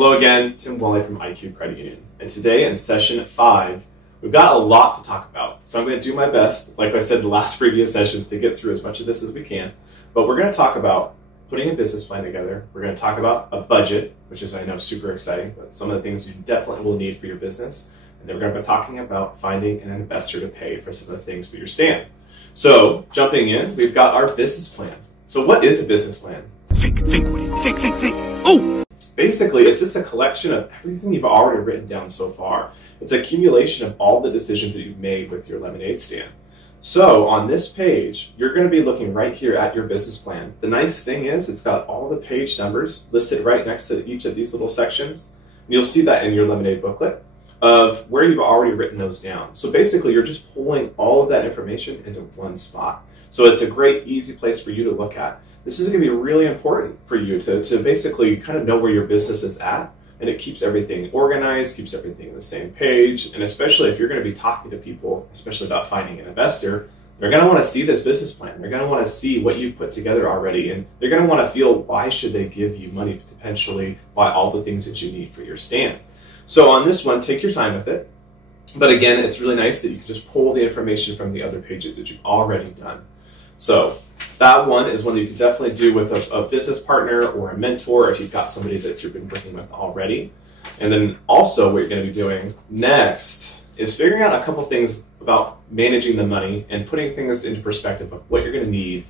Hello again, Tim Wally from IQ Credit Union. And today in session 5, we've got a lot to talk about. So I'm going to do my best, like I said in the last previous sessions, to get through as much of this as we can. But we're going to talk about putting a business plan together. We're going to talk about a budget, which is, I know, super exciting, but some of the things you definitely will need for your business. And then we're going to be talking about finding an investor to pay for some of the things for your stand. So jumping in, we've got our business plan. So what is a business plan? Think, Woody. Think. Oh! Basically, it's just a collection of everything you've already written down so far. It's an accumulation of all the decisions that you've made with your lemonade stand. So on this page, you're going to be looking right here at your business plan. The nice thing is it's got all the page numbers listed right next to each of these little sections. You'll see that in your lemonade booklet of where you've already written those down. So basically, you're just pulling all of that information into one spot. So it's a great, easy place for you to look at. This is going to be really important for you to basically kind of know where your business is at, and it keeps everything organized, keeps everything on the same page, and especially if you're going to be talking to people, especially about finding an investor, they're going to want to see this business plan. They're going to want to see what you've put together already, and they're going to want to feel why should they give you money to potentially buy all the things that you need for your stand. So on this one, take your time with it. But again, it's really nice that you can just pull the information from the other pages that you've already done. So that one is one that you can definitely do with a business partner or a mentor if you've got somebody that you've been working with already. And then also what you're going to be doing next is figuring out a couple things about managing the money and putting things into perspective of what you're going to need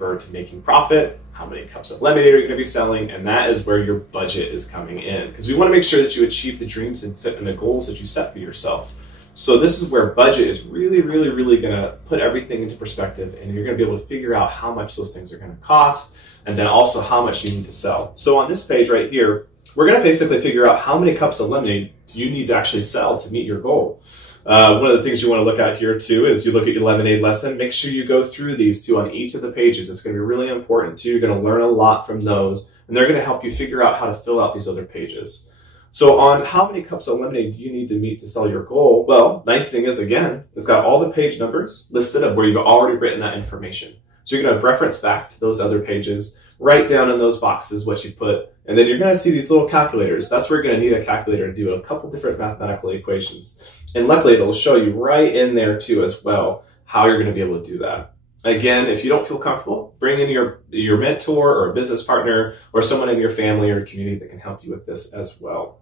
to making profit, how many cups of lemonade are you going to be selling, and that is where your budget is coming in. Because we want to make sure that you achieve the dreams and the goals that you set for yourself. So this is where budget is really going to put everything into perspective, and you're going to be able to figure out how much those things are going to cost, and then also how much you need to sell. So on this page right here, we're going to basically figure out how many cups of lemonade do you need to actually sell to meet your goal. One of the things you want to look at here too is you look at your lemonade lesson. Make sure you go through these two on each of the pages. It's going to be really important too. You're going to learn a lot from those, and they're going to help you figure out how to fill out these other pages. So on how many cups of lemonade do you need to meet to sell your goal? Well, nice thing is, again, it's got all the page numbers listed of where you've already written that information. So you're going to reference back to those other pages, write down in those boxes what you put, and then you're going to see these little calculators. That's where you're going to need a calculator to do a couple different mathematical equations. And luckily, it'll show you right in there too as well how you're going to be able to do that. Again, if you don't feel comfortable, bring in your mentor or a business partner or someone in your family or community that can help you with this as well.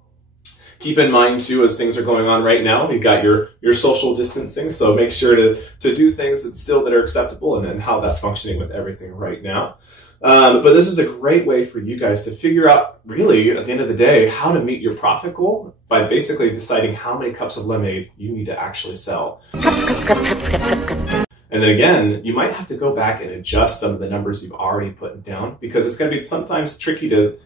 Keep in mind too, as things are going on right now, you've got your social distancing, so make sure to do things that are acceptable and then how that's functioning with everything right now. But this is a great way for you guys to figure out, really, at the end of the day, how to meet your profit goal by basically deciding how many cups of lemonade you need to actually sell. And then again, you might have to go back and adjust some of the numbers you've already put down, because it's going to be sometimes tricky to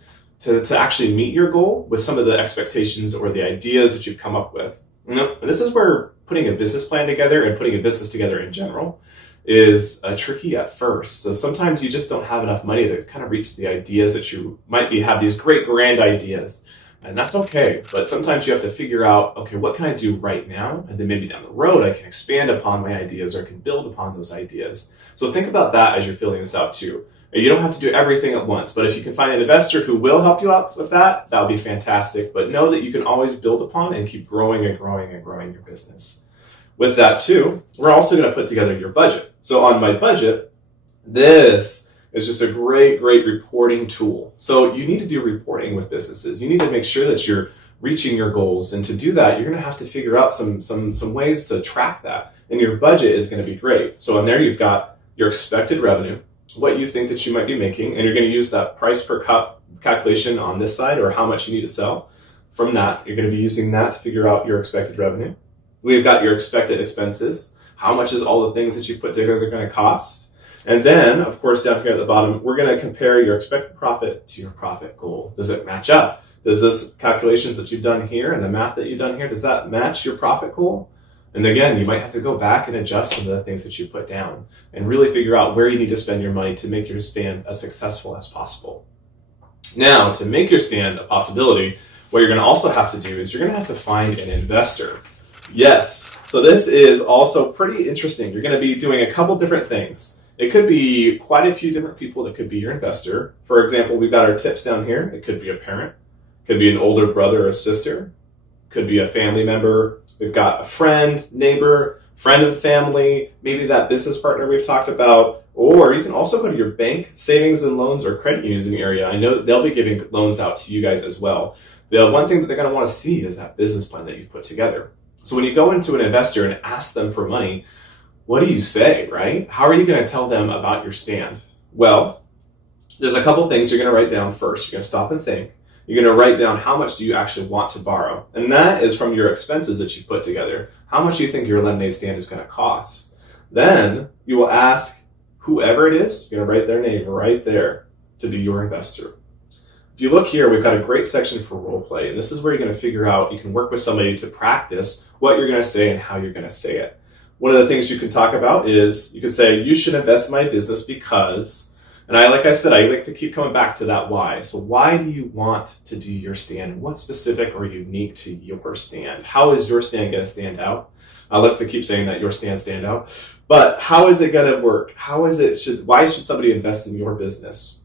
actually meet your goal with some of the expectations or the ideas that you've come up with. And this is where putting a business plan together and putting a business together in general is tricky at first. So sometimes you just don't have enough money to kind of reach the ideas that you might have these great grand ideas. And that's okay. But sometimes you have to figure out, okay, what can I do right now? And then maybe down the road, I can expand upon my ideas or can build upon those ideas. So think about that as you're filling this out too. You don't have to do everything at once, but if you can find an investor who will help you out with that, that'll be fantastic. But know that you can always build upon and keep growing and growing and growing your business. With that too, we're also going to put together your budget. So on my budget, this is just a great reporting tool. So you need to do reporting with businesses. You need to make sure that you're reaching your goals. And to do that, you're going to have to figure out some ways to track that. And your budget is going to be great. So on there, you've got your expected revenue, what you think that you might be making, and you're going to use that price per cup calculation on this side, or how much you need to sell. From that, you're going to be using that to figure out your expected revenue. We've got your expected expenses. How much is all the things that you put together going to cost? And then, of course, down here at the bottom, we're going to compare your expected profit to your profit goal. Does it match up? Does this calculations that you've done here and the math that you've done here, does that match your profit goal? And again, you might have to go back and adjust some of the things that you put down and really figure out where you need to spend your money to make your stand as successful as possible. Now, to make your stand a possibility, what you're going to also have to do is you're going to have to find an investor. Yes, so this is also pretty interesting. You're going to be doing a couple different things. It could be quite a few different people that could be your investor. For example, we've got our tips down here. It could be a parent. Could be an older brother or sister. Could be a family member. We've got a friend, neighbor, friend of the family, maybe that business partner we've talked about. Or you can also go to your bank, savings and loans, or credit unions in the area. I know they'll be giving loans out to you guys as well. The one thing that they're going to want to see is that business plan that you've put together. So when you go into an investor and ask them for money, what do you say, right? How are you going to tell them about your stand? Well, there's a couple things you're going to write down first. You're going to stop and think. You're going to write down how much do you actually want to borrow. And that is from your expenses that you put together. How much do you think your lemonade stand is going to cost? Then you will ask whoever it is, you're going to write their name right there to be your investor. If you look here, we've got a great section for role play. And this is where you're going to figure out, you can work with somebody to practice what you're going to say and how you're going to say it. One of the things you can talk about is you can say, you should invest in my business because, and like I said, I like to keep coming back to that why. So why do you want to do your stand? What's specific or unique to your stand? How is your stand going to stand out? I like to keep saying that your stand out. But how is it going to work? Why should somebody invest in your business?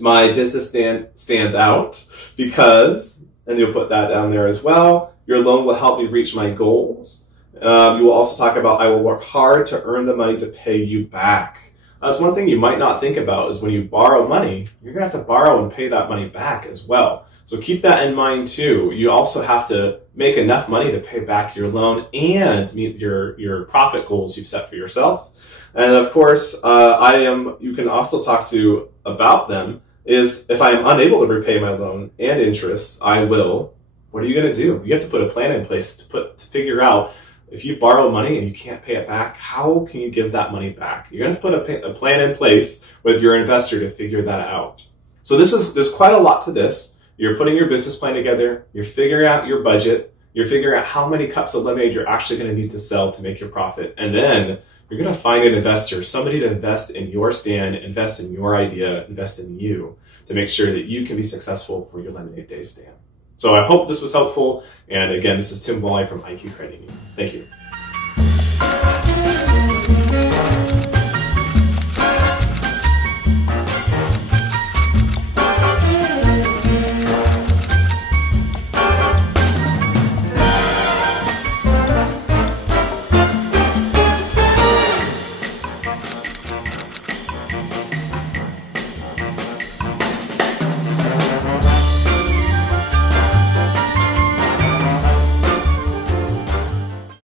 My business stands out because, and you'll put that down there as well, your loan will help me reach my goals. You will also talk about, I will work hard to earn the money to pay you back. That's one thing you might not think about is when you borrow money, you're going to have to borrow and pay that money back as well. So keep that in mind too. You also have to make enough money to pay back your loan and meet your profit goals you've set for yourself. And of course, you can also talk to about them is if I am unable to repay my loan and interest, I will. What are you going to do? You have to put a plan in place to figure out if you borrow money and you can't pay it back, how can you give that money back? You're going to put a plan in place with your investor to figure that out. So there's quite a lot to this. You're putting your business plan together. You're figuring out your budget. You're figuring out how many cups of lemonade you're actually going to need to sell to make your profit. And then you're going to find an investor, somebody to invest in your stand, invest in your idea, invest in you to make sure that you can be successful for your Lemonade Day stand. So I hope this was helpful. And again, this is Tim Wally from IQ Credit Union. Thank you.